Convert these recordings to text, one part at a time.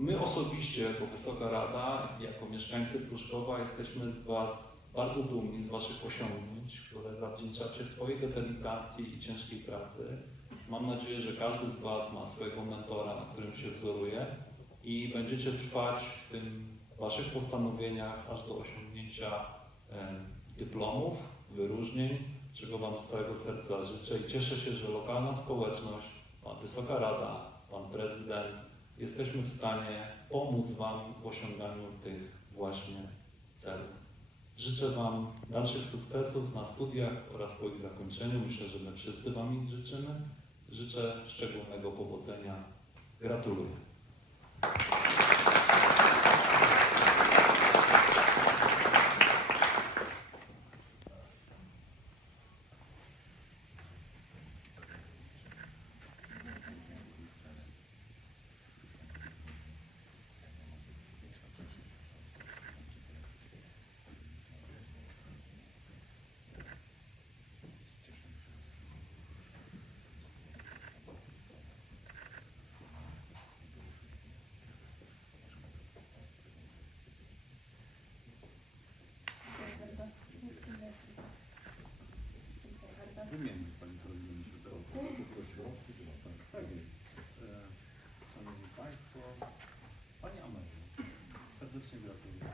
My osobiście, jako Wysoka Rada, jako mieszkańcy Pruszkowa, jesteśmy z Was bardzo dumni z Waszych osiągnięć, które zawdzięczacie swojej determinacji i ciężkiej pracy. Mam nadzieję, że każdy z Was ma swojego mentora, na którym się wzoruje i będziecie trwać w tym Waszych postanowieniach aż do osiągnięcia dyplomów, wyróżnień, czego Wam z całego serca życzę i cieszę się, że lokalna społeczność, Pan Wysoka Rada, Pan Prezydent, jesteśmy w stanie pomóc Wam w osiąganiu tych właśnie celów. Życzę Wam dalszych sukcesów na studiach oraz po ich zakończeniu. Myślę, że my wszyscy Wam ich życzymy. Życzę szczególnego powodzenia. Gratuluję. Wymienił Pani Poprosiła. Tak, tak jest. Szanowni Państwo, Pani Amelio, serdecznie gratuluję.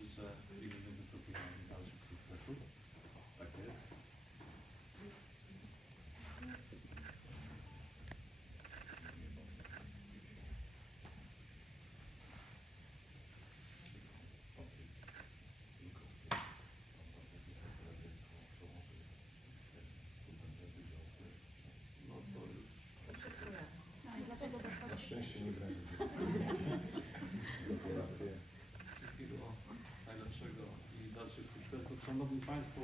Życzę w imieniu Wysokiej Rady dalszych sukcesów. Tak jest. No to już Na szczęście nie będzie. Gratulacje. wszystkiego najlepszego i dalszych sukcesów. Szanowni Państwo,